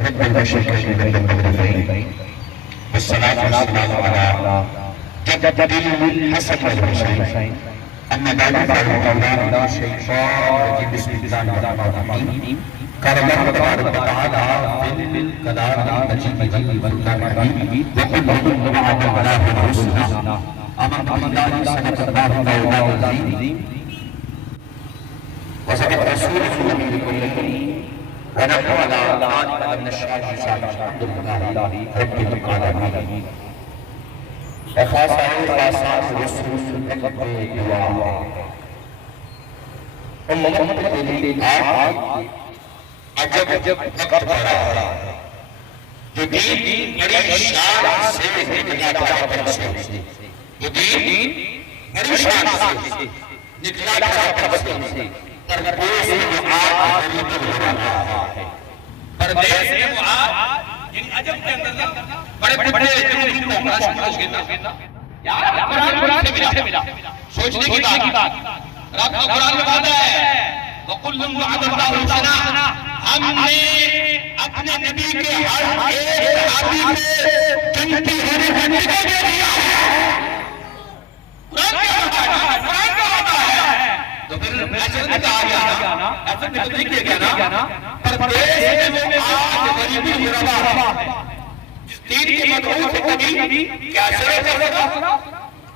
رب المشرقين والمغربين والصلاة والسلام على جد الحسن والحسين أما بعد فأعوذ بالله من الشيطان الرجيم بسم الله الرحمن الرحيم قال الله تبارك وتعالى في الكلام المجيد والكريم وقل وعد الله الحسنى آمنت بالله صدق الله العظيم وصدق رسوله النبي الكريم ونحن على ذلك من الشهداء الحمد لله رب العالمين خاصات رسول اللہ امت کے لیے عجب وقت پڑا جو دین بڑی شان سے نکلا تھا جو دین بڑی شان سے نکلا تھا پردیس میں آج ہو رہا ہے پردیس میں آج یعنی عجب کے اندر بڑے بڑے جنوں کو بڑا شکر گنا یار قرآن سے ملا سوچنے کی بات رب کا قرآن میں وعدہ ہے وَقُلُّمْ وَعَدَ اللَّهُ الْحُسْنَى ہم نے اپنے نبی کے ہر ایک صحابی کو جنتی ہونے کا نعمت دیا ہے قرآن کا وعدہ ہے تو پھر ایسا نہیں کہا نا ایسا نہیں کیا گیا نا پردیس میں آج غریبی روا ہے جس دین کی مدعو سے کبھی کیا شرح کر سکا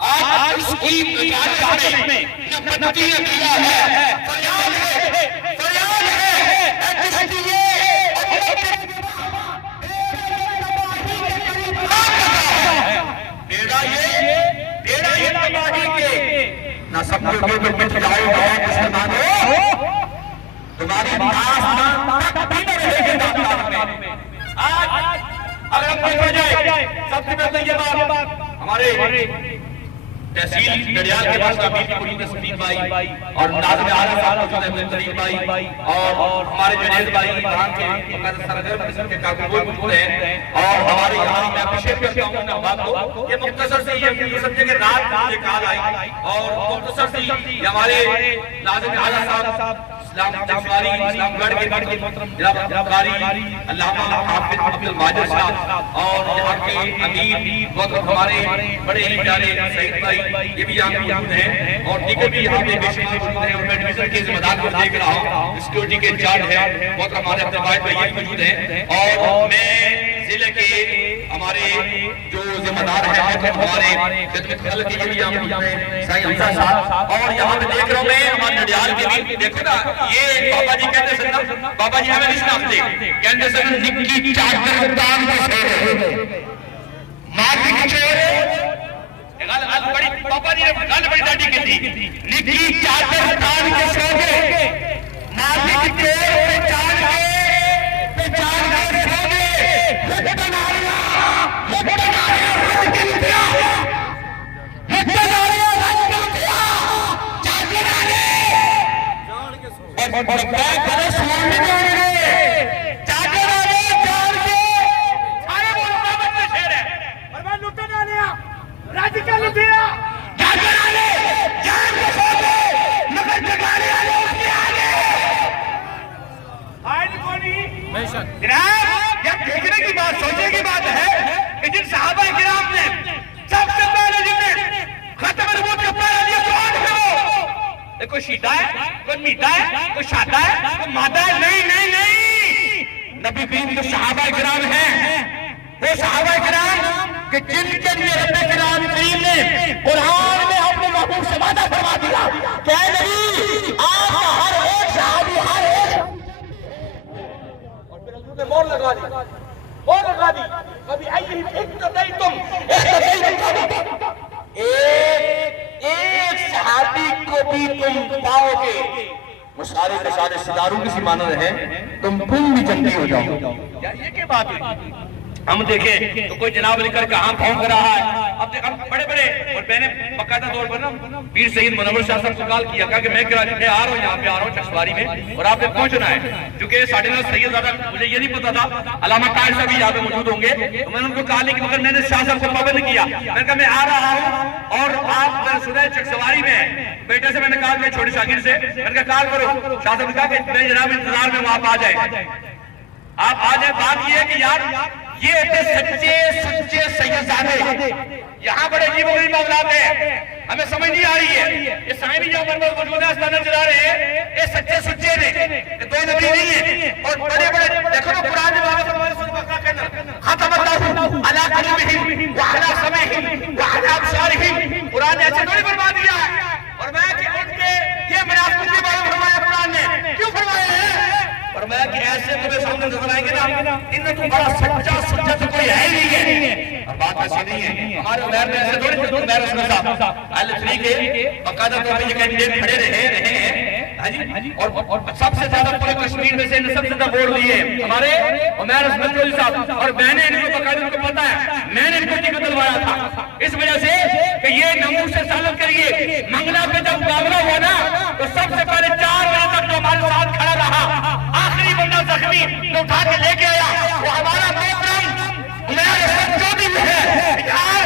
آج اس کی بجاج میں نبتی دیا ہے فریاد ہے اے کشتیے بیڑا یہ تباہی کے نہ سمجھو گے تو مجھ جائے گا مسلمانوں تمہاری آسمان کبھی نہ رہے گا داستان میں آج اگر ہم دیکھا جائے سب سے پہلے یہ بات ہمارے تحصیل ڈڈیال کے پاس امیر موجود ہے سفید بھائی اور ناظم عالی صاحب موجود ہے کریم بھائی اور ہمارے جنید بھائی ایران کے مقدس سرگرم قسم کے کارکنوں موجود ہیں اور ہمارے یہاں میں اپریشیٹ کرتا ہوں اپنے احباب کو یہ مختصر سے یہ سمجھے کہ رات مجھے کال آئی اور مختصر سے یہ ہمارے ناظم عالی صاحب اسلام تفاری اسلام گڑھ کے محترم جناب قاری علامہ حافظ عبد الماجد صاحب اور یہاں کے امیر محترم ہمارے بڑے ہی پیارے سعید بھائی یہ بھی یہاں موجود ہیں اور دیگر بھی یہاں پہ بے شمار موجود ہیں اور میں ڈویژن کے ذمہ دار کو دیکھ رہا ہوں سیکورٹی کے انچارج ہیں محترم ہمارے عبد الواحد بھائی موجود ہیں اور میں ضلع کے ہمارے جو ذمہ دار ہیں ہمارے خدمت خلق کے بھی یہاں موجود ہیں سائیں حمزہ صاحب اور یہاں پہ دیکھ رہا ہوں میں ہمارے ڈڈیال کے بھی دیکھو نا یہ بابا جی کہتے سن بابا جی ہمیں نہیں سنافتے کہتے سن نکی چادر دان کا شیر ماتی کی چور بابا جی نے گل بڑی ڈاڈی کی تھی نکی چادر دان کے سوگے ماتی کی چور پہچان کے سوگے لکھن آیا رج کے لکھیا لکھن آیا رج کے لکھیا چادر آنے اور بڑا کرے سوامی دے چادر آنے جان کے سارے بولو بابا میں شیر ہے فرمان لٹن آنے رج کے لکھیا چادر آنے جان کے سوگے کوئی شیدہ ہے، کوئی میٹھا ہے، کوئی شادہ ہے، کوئی مادہ ہے، نہیں نہیں نہیں، نبی کریم جو صحابہ کرام ہیں وہ صحابہ کرام کہ جن کے لیے رب کرام کریم نے قرآن میں اپنے محبوب سے وعدہ فرما دیا کہ اے نبی آپ کا ہر ایک صحابی ہر ایک، اور پھر حضور نے مور لگا دی کبھی ایہم اقتدیتم ایک صحابی کو بھی تم پاؤ گے وہ سارے کے سارے ستاروں کی سی مانند ہیں، تم بھی جنتی ہو جاؤ. یار یہ کیا بات ہے؟ ہم دیکھیں تو کوئی جناب علی کر کہاں پھونک رہا ہے. اب بڑے بڑے اور میں نے باقاعدہ طور پر نا پیر سید منور شاہ صاحب کو کال کیا کہ میں آ رہا ہوں یہاں پہ آ رہا ہوں چکسواری میں اور آپ نے پہنچنا ہے، کیونکہ ساڑھے 9 سید زیادہ مجھے یہ نہیں پتا تھا علامہ طاہر صاحب بھی یہاں پہ موجود ہوں گے، تو میں نے ان کو کہا لیکن مگر میں نے شاہ صاحب کو پابند کیا. میں نے کہا میں آ رہا ہوں اور آپ سنا چکسواری میں بیٹے سے میں نے کہا کہ چھوٹے شاگرد سے میں نے کہا کال کرو. شاہ صاحب نے کہا کہ میں جناب انتظار میں آپ آ جائیں. آپ آ جائیں. بات یہ ہے کہ یار یہ تھے سچے سچے سیدزادے، یہاں بڑے عجیب و غریب اولاد ہیں، ہمیں سمجھ نہیں آ رہی ہے. یہ سائیں بھی جو پر موجود ہیں استاد نظر آ رہے ہیں، یہ سچے سچے نے، یہ دو نبی نہیں ہیں. اور بڑے بڑے دیکھو نا قرآن میں بابا فرمایا سورہ بقرہ کے اندر ختم اللہ علی قلوبہم وعلی سمعہم وعلی ابصارہم، قرآن نے ایسے تھوڑی فرما دیا ہے. اور میں کہ ان کے یہ منافقوں کے بارے میں فرمایا قرآن نے کیوں فرمایا ہے؟ فرمایا کہ ایسے تمہیں سامنے نظر آئیں گے نا ان میں تم بڑا سچا سچا تو کوئی ہے ہی نہیں ہے. اور بات ایسی نہیں ہے، ہمارے عمیر میں ایسے تھوڑی تھے. عمیر رسول صاحب اہل تھری کے باقاعدہ طور پہ یہ کینڈیڈیٹ کھڑے رہے ہیں اور سب سے زیادہ پورے کشمیر میں سے سب سے زیادہ ووٹ لیے ہمارے عمیر رسول صاحب. اور میں نے ان کو باقاعدہ ان کو پتا ہے میں نے ان کو ٹکٹ دلوایا تھا اس وجہ سے کہ یہ ناموس سے ثابت کریے. منگلا پہ جب مقابلہ ہوا نا تو سب سے پہلے 4 بجے تک جو ہمارے ساتھ کھڑا رہا، آخری بندہ زخمی جو اٹھا کے لے کے آیا وہ ہمارا محترم عمیر رسول جو بھی ہے. یار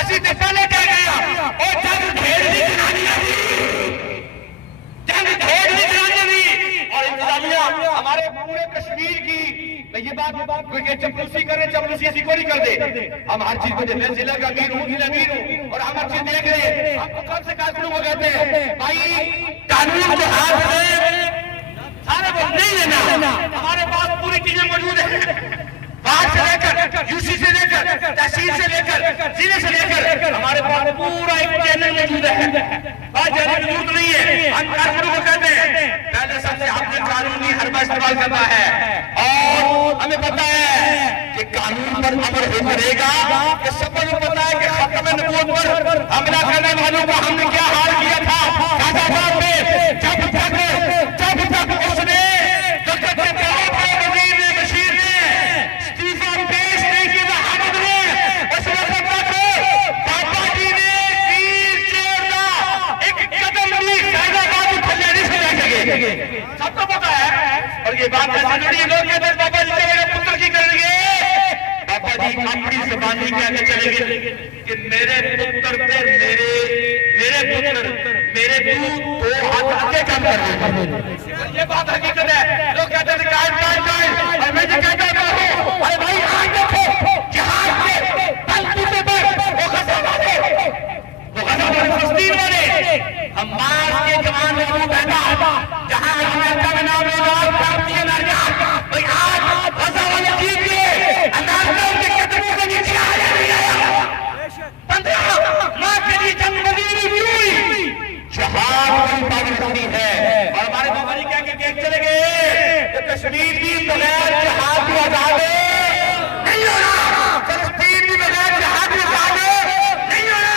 اسی سے پہلے کہہ گیا اور جنگ ڈھیڑنی جنانیاں دی، جنگ ڈھیڑنی جنانیاں دی. اور انتظامیہ ہمارے پورے کشمیر کی یہ بات کوئی کہ چپلوسی کریں، چپلوسی ایسی کوئی نہیں کر دے. ہم ہر چیز کو دیکھتے ہیں، ضلع کا امیر ہوں ضلع امیر ہوں اور ہم ہر چیز دیکھ رہے ہیں. ہم کو کب سے کارکنوں کو کہتے ہیں بھائی قانون کے ہاتھ میں سارے وہ نہیں لینا. ہمارے پاس پوری چیزیں موجود ہیں، باہر سے لے کر یو سی سے لے کر تحصیل سے لے کر ضلع سے لے کر ہمارے پاس پورا ایک چینل موجود ہے. آج چینل موجود نہیں ہے. ہم کارکنوں کو کہتے ہیں پہلے سب سے ہم نے قانونی حربہ استعمال کرنا ہے اور ہمیں پتا ہے کہ قانون پر عمل کرے گا. کہ سب کو پتا ہے کہ ختم نبوت پر حملہ کرنے والوں کا ہم نے کیا حال کیا تھا غازی آباد میں. جب تک اس نے سب کو پتا ہے. اور یہ بات ایسا نہیں ہے لوگ کہتے ہیں بابا جی کے میرے پتر کی کریں گے. بابا جی اپنی زبانی کہہ کے چلیں گے کہ میرے پتر پہ میرے پتر میرے دودھ 2 ہاتھ آگے کام کر رہے ہیں. یہ بات حقیقت ہے. لوگ کہتے ہیں قائد اور میں یہ کہتا ہوں ارے بھائی آج دیکھو جہاز کے پل پوٹے پر وہ غزہ والے فلسطین والے حماس کے جوان موجود ہیں جہاں امریکہ میں نام لگا پارٹیاں ناریاں بھئی آج غزہ والے جیت گئے. اندازہ ان کے قدموں کے نیچے آیا نہیں آیا. 15 ماہ کے لیے جنگ مزید نہیں ہوئی. جہاد کی پابندی ہے. اور ہمارے بابا جی کہہ کے چلے گئے کہ کشمیر بھی بغیر جہاد کی آزاد نہیں ہونا، فلسطین بھی بغیر جہاد کی آزاد نہیں ہونا.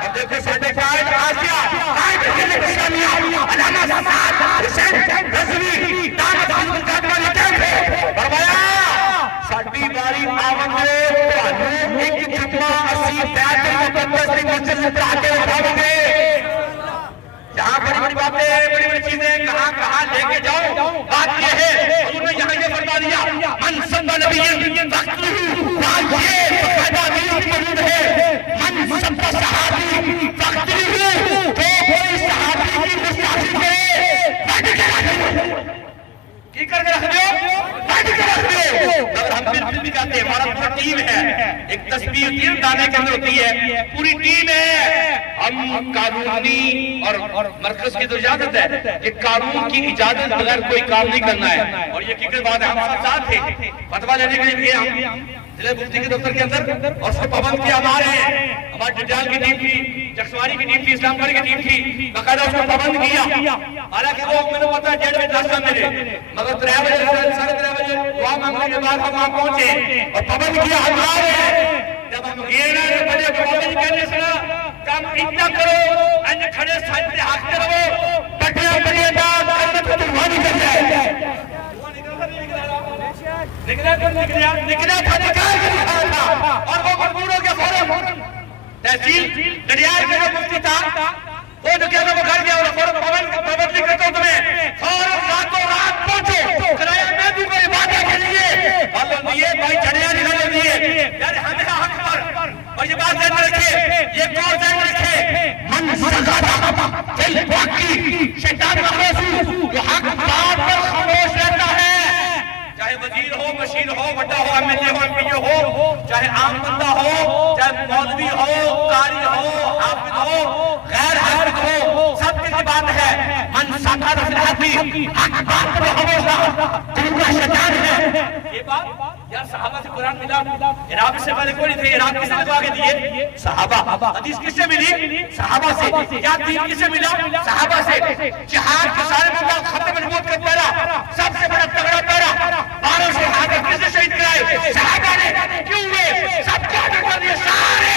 اور دیکھو ساڈے قائد آسیہ قائد اسلامیہ علامہ سعد حسین رضوی دعوت حضرت قادمہ لکھے تھے. فرمایا ساڈی باری آمد میں تانوں ایک جمعہ اسی بیت المقدس کی مسجد میں لا کے اٹھاؤ گے. جہاں بڑی بڑی باتیں بڑی بڑی چیزیں کہاں لے کے جاؤ. بات یہ ہے حضور نے یہاں یہ فرما دیا من سب نبی فقتلہ. یہ باقاعدہ حدیث موجود ہے من سب صحابی فقتلہ. کوئی صحابی کی گستاخی کرے کاٹ کے رکھ دو. کی کر کے رکھ دو؟ کاٹ کے رکھ دو. اگر ہم پھر بھی کہتے ہیں ہمارا پورا ٹیم ہے. ایک تصویر 3 دانے کے اندر ہوتی ہے، پوری ٹیم ہے. ہم ہم قانونی اور مرکز کی تو اجازت ہے کہ قانون کی اجازت بغیر کوئی کام نہیں کرنا ہے، اور یہ حقیقت بات ہے. ہم سب ساتھ تھے فتویٰ لینے کے لیے ہم ضلع مفتی کے دفتر کے اندر، اور اس کو پابند کیا ہمارے ہماری ڈڈیال کی ٹیم تھی، چکسواری کی ٹیم تھی، اسلام گڑھ کی ٹیم تھی، باقاعدہ اس کو پابند کیا. حالانکہ وہ میں نے پتا ہے 1:30 بجے راستہ ملے، مگر 3 بجے 3:30 بجے دعا مانگنے کے بعد ہم وہاں پہنچے اور پابند کیا ہمارے. جب ہم گئے نا تو بڑے بابا جی کہنے سنا کام اتنا کرو ان کھڑے ساتھ ہاتھ کرو پٹیا بڑے داد اللہ کو تمہاری کر جائے. نکلا تھا نکال تھا اور وہ مجبور ہو گیا فوراً تحصیل ڈڈیال کے جو مفتی تھا وہ جو کہتا وہ گھر گیا اور فوراً پابندی کرتا ہوں تمہیں فوراً راتوں رات پہنچو کرایہ میں دوں گا عبادت کے لیے معلوم دیے بھائی چڑھیا نکالے دیے یار ہمیں حق پر. اور یہ بات ذہن میں رکھے، یہ کور ذہن میں رکھے، من سزادہ فی الواقعی شیطان مخوصو جو حق بات پر خاموش رہتا ہے، چاہے وزیر ہو، مشیر ہو، وڈا ہو، ایم ایل اے ہو، ایم پی ہو، چاہے عام بندہ ہو، چاہے مولوی ہو، قاری ہو، حافظ ہو، غیر حافظ ہو، سب کی بات ہے من سزادہ فی الواقعی حق بات پر خاموش رہا تمہارا شیطان ہے. یہ بات یار صحابہ سے قرآن ملا، عراق سے پہلے کوئی نہیں تھے، عراق کس نے تو آگے دیے صحابہ. حدیث کس سے ملی؟ صحابہ سے. کیا دین کس سے ملا؟ صحابہ سے. جہاد کے سارے ممبر خط مضبوط کا پیرا، سب سے بڑا تگڑا پیرا 12 صحابہ کس نے شہید کرائے؟ صحابہ نے. کیوں ہوئے؟ سب کو آگے کر دیے سارے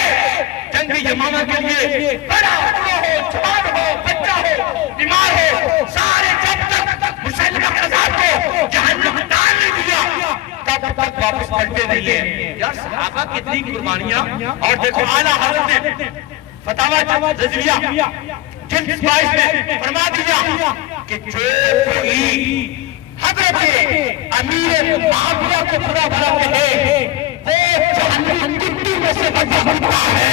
جنگ یمامہ کے لیے. بڑا ہو، جوان ہو، بچہ ہو، بیمار ہو، سارے جب تک مسلمہ قذاب کو جہنم ڈال نہیں دیا تب تک واپس پلٹے نہیں ہیں. یار صحابہ کتنی قربانیاں. اور دیکھو اعلیٰ حضرت نے فتاویٰ رضویہ جلد 22 میں فرما دیا کہ جو کوئی حضرت امیر معاویہ کو برا بھلا کہے وہ جہنمی کتوں میں سے بدبخت ہے.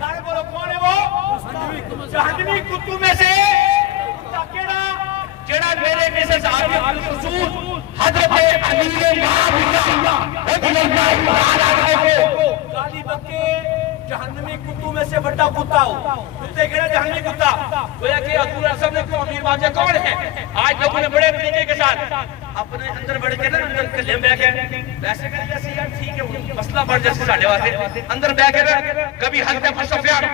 سارے بولو کون ہے وہ؟ جہنمی کتوں میں سے جڑا میرے مسز عابد الرسول حضرت امیر معاویہ رضی اللہ تعالیٰ عنہ کو گالی بکے جہنمی کتوں میں سے بڑا کتا ہو. کتے کہنا جہنمی کتا گویا کہ حضور اعظم نے کو امیر معاویہ کون ہے؟ آج لوگوں نے بڑے طریقے کے ساتھ اپنے اندر بڑھ کے نا اندر کلیم بے کے ویسے کریں جیسے یار ٹھیک ہے مسئلہ بڑھ جیسے ساڑھے واسے اندر بے کے نا کبھی حضرت ابو سفیان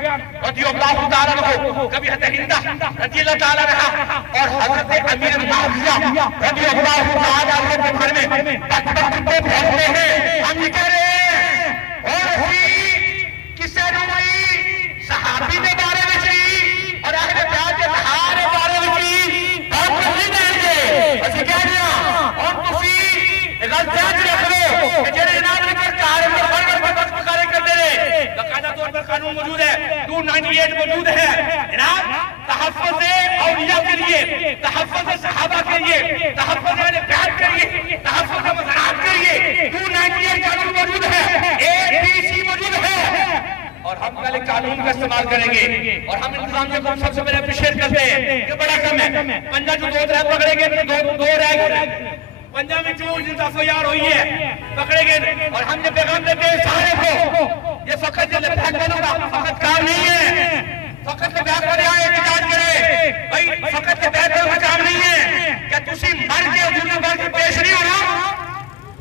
رضی اللہ تعالیٰ عنہ، کبھی حضرت ہندہ رضی اللہ تعالیٰ عنہ اور حضرت امیر معاویہ رضی اللہ تعالیٰ عنہ کے بارے میں بکتے بھولتے ہیں. ہم یہ کہہ رہے ہیں اور ہوئی کسے روئی صحابی نے بارے میں چلی اور اہل بیت کے سہارے بارے میں چلی اور نہیں دیں گے. اسے کہہ رہے اور تسی غلط سمجھ رکھ لو کہ جنہیں انعام لے کر چار پر ہر وقت مقارے کر دے رہے. باقاعدہ طور پر قانون موجود ہے، 298 موجود ہے. جناب تحفظ اولیاء کے لیے، تحفظ صحابہ کے لیے، تحفظ اہل بیت کے لیے، تحفظ مزارات کے لیے 298 قانون موجود ہے، ABC موجود ہے. اور ہم پہلے قانون کا استعمال کریں گے اور ہم انتظامیہ کو سب سے پہلے اپریشیٹ کرتے ہیں کہ بڑا کم ہے. پنجہ جو 2 رہ پکڑیں گے تو 2 رہ گئے، پنجہ میں جو FIR ہوئی ہے پکڑے گئے. اور ہم یہ پیغام دیتے ہیں سارے کو، یہ فقط یہ لبیک کروں گا فقط کام نہیں ہے، فقط لبیک کرے آئے احتجاج کرے بھائی، فقط لبیک کروں کا کام نہیں ہے. کیا تسی مر کے حضور نے بار کے پیش نہیں ہونا؟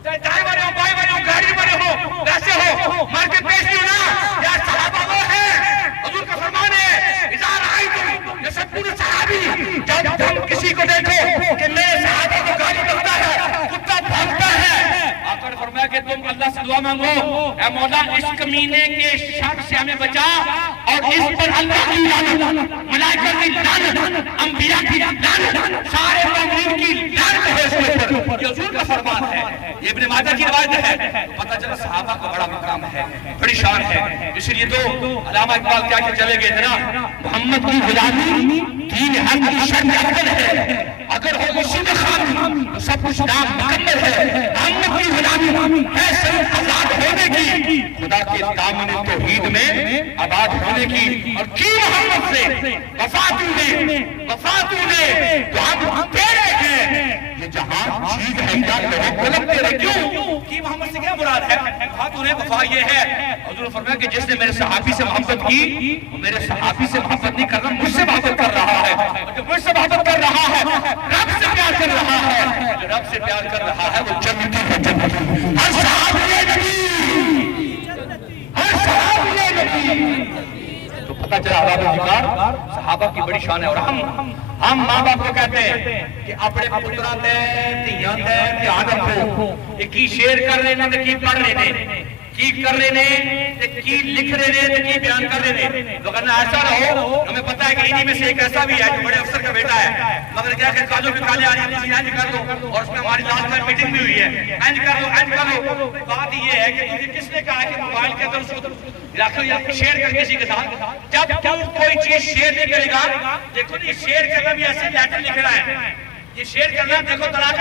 چاہے دائیں بنے ہو، بائیں بنے ہو، گاڑی بنے ہو، ویسے ہو، مر کے پیش نہیں ہونا. یا صحابہ وہ ہے، حضور کا فرمان ہے اذا رأیتم یسبون صحابی، جب تم کسی کو دیکھو کہ میرے صحابہ کو گالی کرتا ہے، کتا بھونکتا ہے، آقا نے فرمایا کہ تم اللہ سے دعا مانگو اے مولا اس کمینے کے شر سے ہمیں بچا اور اس پر اللہ کی لعنت، ملائکہ کی لعنت، انبیاء کی لعنت، سارے مومنین کی لعنت ہے اس کے اوپر. یہ حضور کا فرمان ہے، یہ ابن ماجہ کی روایت ہے. پتہ چلا صحابہ کا بڑا مقام ہے، بڑی شان ہے. اس لیے تو علامہ اقبال کیا کہ چلے گئے نا محمد کی غلامی دین حق کی شرط افضل ہے. اگر ہو مسلم خان تو سب کچھ نام مکمل ہے، محمد کی غلامی ہے صرف آزاد ہونے کی، خدا کے دامن توحید میں آباد ہونے کی، اور کی محمد سے وفا تو نے تو ہم تیرے ہیں، یہ جہاں چیز ہے کیا لوگ غلط تیرے کیوں؟ کی محمد سے کیا مراد ہے؟ وفا تو نے، وفا یہ ہے حضور نے فرمایا کہ جس نے میرے صحابی سے محبت کی وہ میرے صحابی سے محبت نہیں کر رہا، مجھ سے محبت کر رہا ہے، اور جو مجھ سے محبت کر رہا ہے رب سے پیار کر رہا ہے، جو رب سے پیار کر رہا ہے وہ جنتی ہے، جنتی ہر صحابی نبی، ہر صحابی نبی، تو پتہ چلا صحابہ کی بڑی شان ہے۔ اور ہم ماں باپ کو کہتے ہیں کہ اپنے پتراں تے دھیاں تے دھیان رکھو، یہ کی شیئر کر رہے ہیں تے کی پڑھ رہے ہیں، کی کر رہے ہیں تے کی لکھ رہے ہیں تے کی بیان کر رہے ہیں، تو اگر ایسا رہو، ہمیں پتہ ہے کہ انہی میں سے ایک ایسا بھی ہے جو بڑے افسر کا بیٹا ہے، مگر کیا کہ کاجو کے کالے آ رہی ہیں، انج کر دو، اور اس میں ہماری لاسٹ میں میٹنگ بھی ہوئی ہے، انج کر دو، بات یہ ہے کہ تجھے کس نے کہا کہ موبائل کے اندر اس کو رکھو یا شیئر کر کسی کے ساتھ، جب کوئی چیز شیئر نہیں کرے گا، دیکھو یہ شیئر کرنا بھی ایسے لیٹر لکھ رہا ہے، یہ شیئر کرنا دیکھو طلاق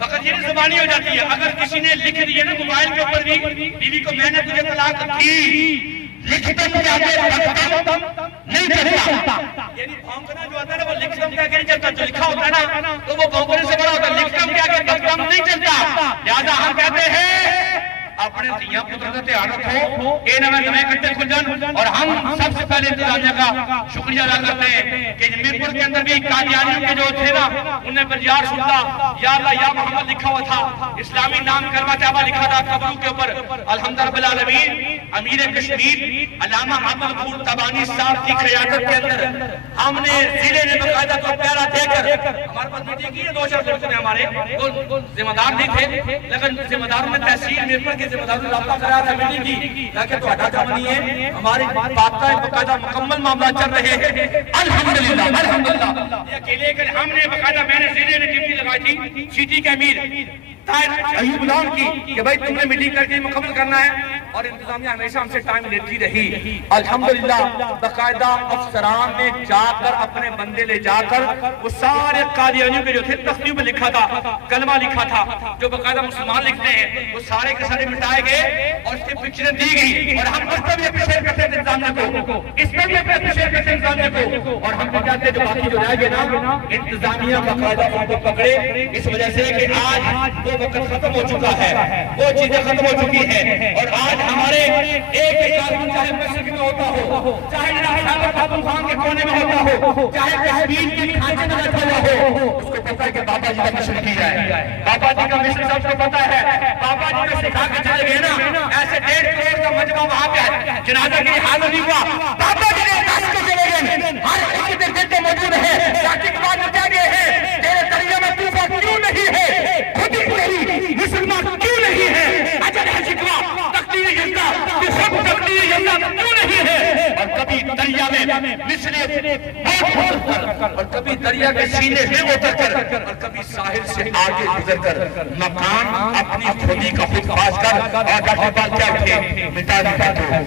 فقط یہ زبانی ہو جاتی ہے، اگر کسی نے لکھ دی ہے نا موبائل کے اوپر بھی بیوی کو میں نے تجھے طلاق دی، لکھتم کیا نہیں چلتا، یعنی بھونکنا جو ہوتا ہے نا وہ لکھتم کیا کہ نہیں چلتا، جو لکھا ہوتا ہے نا تو وہ بھونکنے سے بڑا ہوتا ہے، لکھتم کیا کہ بھونکتم نہیں چلتا، لہذا ہم کہتے ہیں اپنے دیاں پتر کا دھیان رکھو، اے نہ میں تمہیں کٹے کھل جان، اور ہم سب سے پہلے انتظامیہ کا شکریہ ادا کرتے ہیں کہ میرپور کے اندر بھی قادیانیوں کے جو تھے نا انہوں نے پر یا رسول اللہ یا اللہ یا محمد لکھا ہوا تھا، اسلامی نام کروا چاہبہ لکھا تھا قبروں کے اوپر، الحمد رب العالمین امیر کشمیر علامہ احمد خور تبانی صاحب کی قیادت کے اندر ہم نے ضلع نے باقاعدہ کو پیارا دے کر ہمارے پاس میٹنگ کی ہے، 2 شخص لڑکے ہمارے ذمہ دار نہیں تھے، لیکن ذمہ داروں نے تحصیل میرپور کے ذمہ داروں نے رابطہ کرایا تھا میٹنگ کی، تاکہ تو ہٹا جمع نہیں ہے، ہماری بات کا باقاعدہ مکمل معاملہ چل رہے ہیں، الحمدللہ الحمدللہ، یہ اکیلے کہ ہم نے باقاعدہ میں نے ضلع نے ڈیوٹی لگائی تھی سٹی کے امیر ایوب لون کی کہ بھائی تم نے میٹنگ کر کے مکمل کرنا ہے، اور انتظامیہ ہمیشہ ہم سے ٹائم لیتی رہی، الحمدللہ باقاعدہ افسران نے جا کر اپنے بندے لے جا کر وہ سارے قادیانیوں کے جو تھے تختیوں پہ لکھا تھا، کلمہ لکھا تھا جو باقاعدہ مسلمان لکھتے ہیں، وہ سارے کے سارے مٹائے گئے اور اس کی پکچریں دی گئی، اور ہم اس پر بھی اپریشیٹ کرتے ہیں انتظامیہ کو، اس پر بھی اپریشیٹ کرتے ہیں انتظامیہ کو، اور ہم بھی کہتے ہیں جو باقی جو رہ گئے نا انتظامیہ باقاعدہ ان کو پکڑے، اس وجہ سے کہ آج وہ وقت ختم ہو چکا ہے، وہ چیزیں ختم ہو چکی ہیں، اور آج ہمارے ایک آدمی چاہے مشرق میں ہوتا ہو، چاہے خیبر پختونخوا کے کونے میں ہوتا ہو، چاہے کشمیر کے کھانچے میں بیٹھا ہوا ہو، اس کو پتہ ہے کہ بابا جی کا مشن کیا ہے، بابا جی کا مشن سب کو پتہ ہے، بابا جی نے سکھا کے چلے گئے نا، ایسے 1.5 کروڑ کا مجمع وہاں پہ ہے، جنازہ کے لیے حاضر نہیں ہوا، بابا جی نے کہا کے چلے گئے، ہر ایک کے دل میں موجود ہے، شاکی کے بعد میں کیا گئے ہیں، تیرے دریا میں طوفان کیوں نہیں ہے، خود ہی نہیں مسلمان کیوں نہیں ہے، اجل ہے شکوا تقدیر یزدہ کہ سب تقدیر یزدہ کیوں نہیں ہے، اور کبھی دریا میں مثلے اور کبھی دریا کے سینے میں اتر کر اور کبھی ساحل سے آگے گزر کر مکان اپنی خودی کا خود خاص کر اور کہتے بات کیا اٹھے مٹا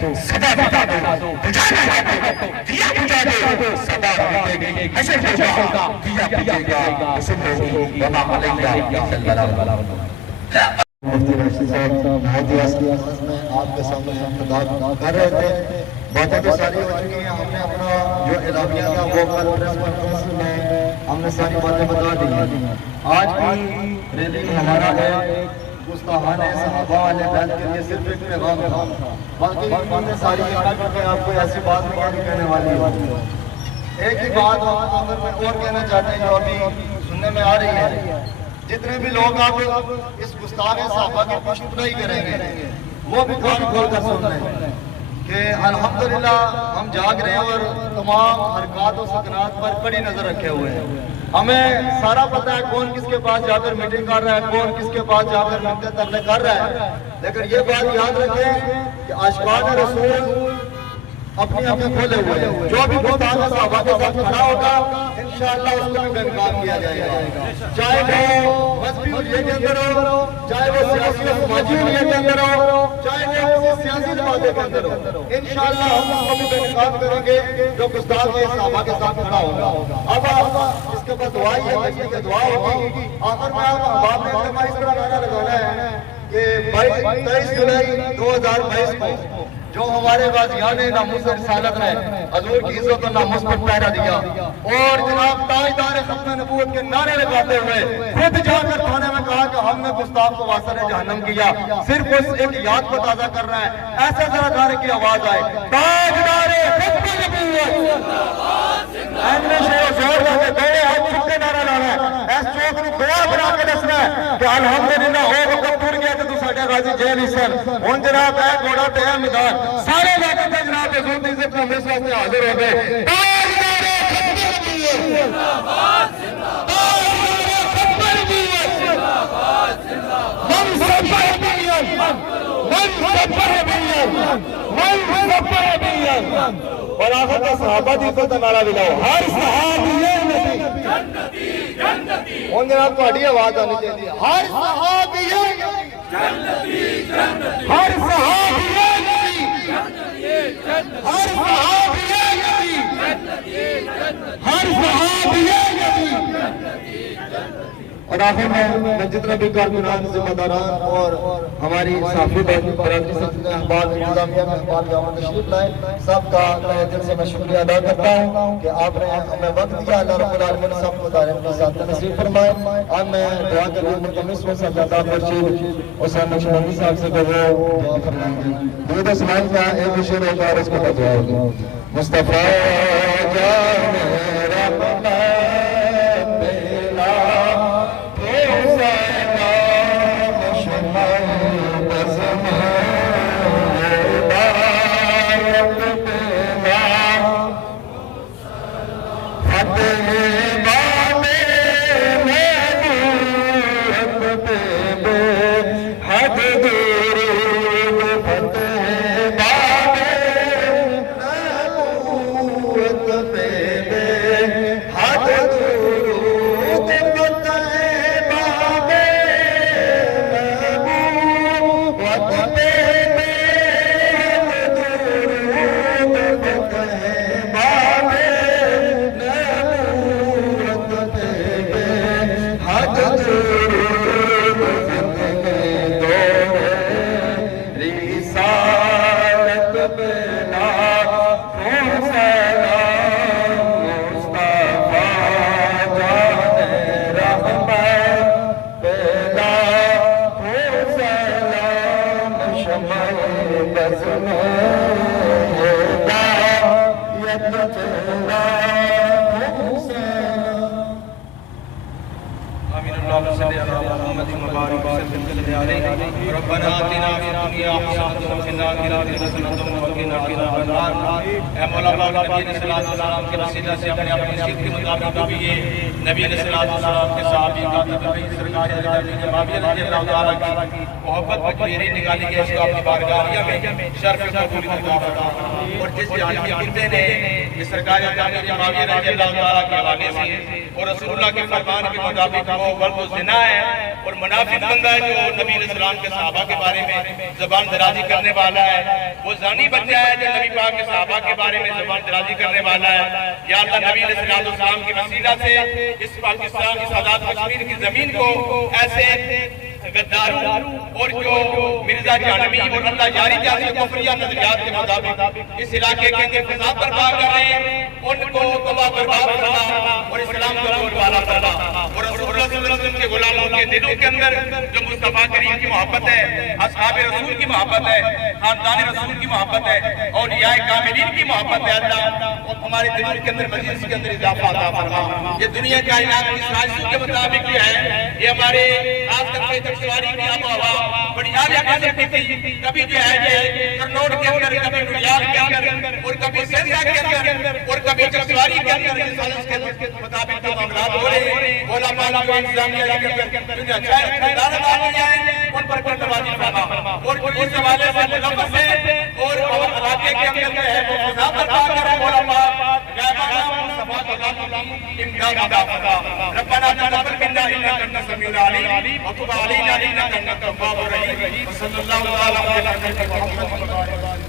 دو صدا مٹا دو بجھا دو دیا بجھا دو صدا مٹے گی حشر ہوگا دیا بجھے گا حسن ہوگی وما علیہ صلی اللہ علیہ وسلم۔ مفتی رشید صاحب بہت ہی اصلیت میں آپ کے سامنے خطاب کر رہے تھے، باتیں تو ساری ہو چکی ہیں، ہم نے اپنا جو اعلامیہ تھا وہ کل پریس کانفرنس میں ہم نے ساری باتیں بتا دی ہیں۔ آج بھی ریلی ہمارا ہے گستاحان صحابہ والے بیت کے لیے صرف ایک پیغام تھا، باقی باتیں ساری ہیں کہ آپ کوئی ایسی بات نہیں آگے کہنے والی ہے۔ ایک ہی بات اگر میں اور کہنا چاہتے ہیں جو ابھی سننے میں آ رہی ہے، جتنے بھی لوگ آپ اس گستاخ صحابہ کی پشت پناہی کریں گے وہ بھی کان کھول کر سن رہے ہیں کہ الحمدللہ ہم جاگ رہے ہیں اور تمام حرکات و سکنات پر کڑی نظر رکھے ہوئے ہیں، ہمیں سارا پتہ ہے کون کس کے پاس جا کر میٹنگ کر رہا ہے، کون کس کے پاس جا کر منتیں ترلے کر رہا ہے، لیکن یہ بات یاد رکھیں کہ عاشقان رسول اپنی اپنے کھولے ہوئے ہیں، جو بھی گستاخ صحابہ کے ساتھ کھڑا ہوگا انشاءاللہ انشاءاللہ اس کو بھی بے نقاب کیا جائے گا، چاہے وہ مذہبی حلیے کے اندر ہو، چاہے وہ سیاسی و سماجی حلیے کے اندر ہو، چاہے وہ کسی سیاسی جماعت کے اندر ہو، انشاءاللہ ہم اس کو بھی بے نقاب کریں گے جو گستاخ کے صحابہ کے ساتھ کھڑا ہوگا۔ اب اس کے بعد دعا ہی ہے، بچے کی دعا ہوگی۔ آخر میں آپ احباب نے اجتماع اس طرح نعرہ لگانا ہے کہ 23 جولائی 2022 کو جو ہمارے غازیان ناموس رسالت نے حضور کی عزت و ناموس پر پہرا دیا اور جناب تاجدار ختم نبوت کے نعرے لگاتے ہوئے خود جا کر تھانے میں کہا کہ ہم نے گستاخ کو واسطہ جہنم کیا، صرف اس ایک یاد کو تازہ کرنا ہے، ایسا ذرا نعرے کی آواز آئے، تاجدار ختم نبوت زور لگے دوڑے ہم چھپ کے نعرہ لانا ہے، اس چوک نو گواہ بنا کے دسنا ہے کہ الحمدللہ وہ وقت ٹر گیا کہ تو ساڈے غازی جیل ہی سن، ہن جناب اے گھوڑا تے اے میدان سارے علاقے تے جناب حضور دی عزت نامے واسطے حاضر ہو گئے۔ تاجدار ختم نبوت زندہ باد، اور آخر کا صحابہ دی عزت نعرہ بھی لاؤ، ہر صحابی نبی جنتی جنتی، ہن جناب تہاڈی آواز آنی چاہیے، ہر صحابی نبی جنتی جنتی، ہر صحابی نبی جنتی جنتی، ہر صحابی نبی جنتی جنتی، ہر صحابی نبی جنتی جنتی۔ اور آخر میں جتنے بھی کارکنان ذمہ داران اور ہماری صحافی برادری سے احباب انتظامیہ میں احباب یہاں تشریف لائے، سب کا تہہ دل سے میں شکریہ ادا کرتا ہوں کہ آپ نے ہمیں وقت دیا۔ اللہ رب العالمین سب کو دار اپنے ساتھ نصیب فرمائے۔ اب میں دعا کے لیے ملتمس ہوں سجادہ خورشید حسین نقشبندی صاحب سے کہ وہ دعا فرمائیں گے۔ درود اسلام کا ایک شعر ہوگا اور اس کو دعا ہوگی۔ مصطفیٰ جان رحمت ربنا آتنا فی الدنیا حسنۃ وفی الآخرۃ حسنۃ وقنا عذاب النار۔ اے مولا پاک نبی علیہ الصلوۃ والسلام کے وسیلہ سے اپنے اپنی شریعت کے مطابق جو بھی یہ نبی علیہ الصلوۃ والسلام کے صحابی کا تبعی سرکار علی معاویہ رضی اللہ تعالیٰ کی محبت پر میری نکالی گئی، اس کو اپنی بارگاہ میں شرف قبول عطا فرما۔ اور جس جانبی بندے نے یہ سرکار علی معاویہ رضی اللہ تعالیٰ کے حوالے سے اور رسول اللہ کے فرمان کے مطابق وہ غلط و زنا ہے اور منافق بندہ ہے جو نبی علیہ السلام کے صحابہ کے بارے میں زبان درازی کرنے والا ہے، وہ زانی بچہ ہے جو نبی پاک کے صحابہ کے بارے میں زبان درازی کرنے والا ہے۔ یا اللہ نبی علیہ السلام کی وسیلہ سے اس پاکستان اس آزاد کشمیر کی زمین کو ایسے غداروں اور جو مرزا جانبی اور اللہ جاری جیسے کفریہ نظریات کے مطابق اس علاقے کے اندر فساد برپا کر رہے ہیں، ان کو تباہ برباد کرنا اور اسلام کو بول بالا کرنا اور رسول اللہ صلی اللہ علیہ وسلم کے غلاموں کے دلوں کے اندر جو مصطفیٰ کریم کی محبت ہے، اصحاب رسول کی محبت ہے، خاندان رسول کی محبت ہے، اولیاء کاملین کی محبت ہے، اللہ اور ہمارے دلوں کے اندر مزید اس کے اندر اضافہ عطا فرما۔ یہ دنیا کائنات کی سازشوں کے مطابق جو ہے یہ ہمارے خاص کر کے سواری کی آب و ہوا بڑی اعلیٰ قسم کی تھی، کبھی جو ہے یہ کرنوٹ کے اندر، کبھی نیویارک کے اندر اور کبھی سینسا کے اندر اور کبھی چکسواری کے اندر یہ سازش کے مطابق جو معاملات ہو رہے ہیں، مولا پاک جو انتظامیہ کے اندر جو اچھا ادارت آ گئی ہے ان پر نوازی فرما اور اس حوالے سے ملوث ہے اور علاقے کے اندر جو ہے وہ فساد برپا کر رہے مولا پاک غیبانہ مصطفیٰ کے غلام مغفرة ربنا تقبل منا إنك أنت السميع العليم وتب علينا إنك أنت التواب الرحيم وصلى الله على محمد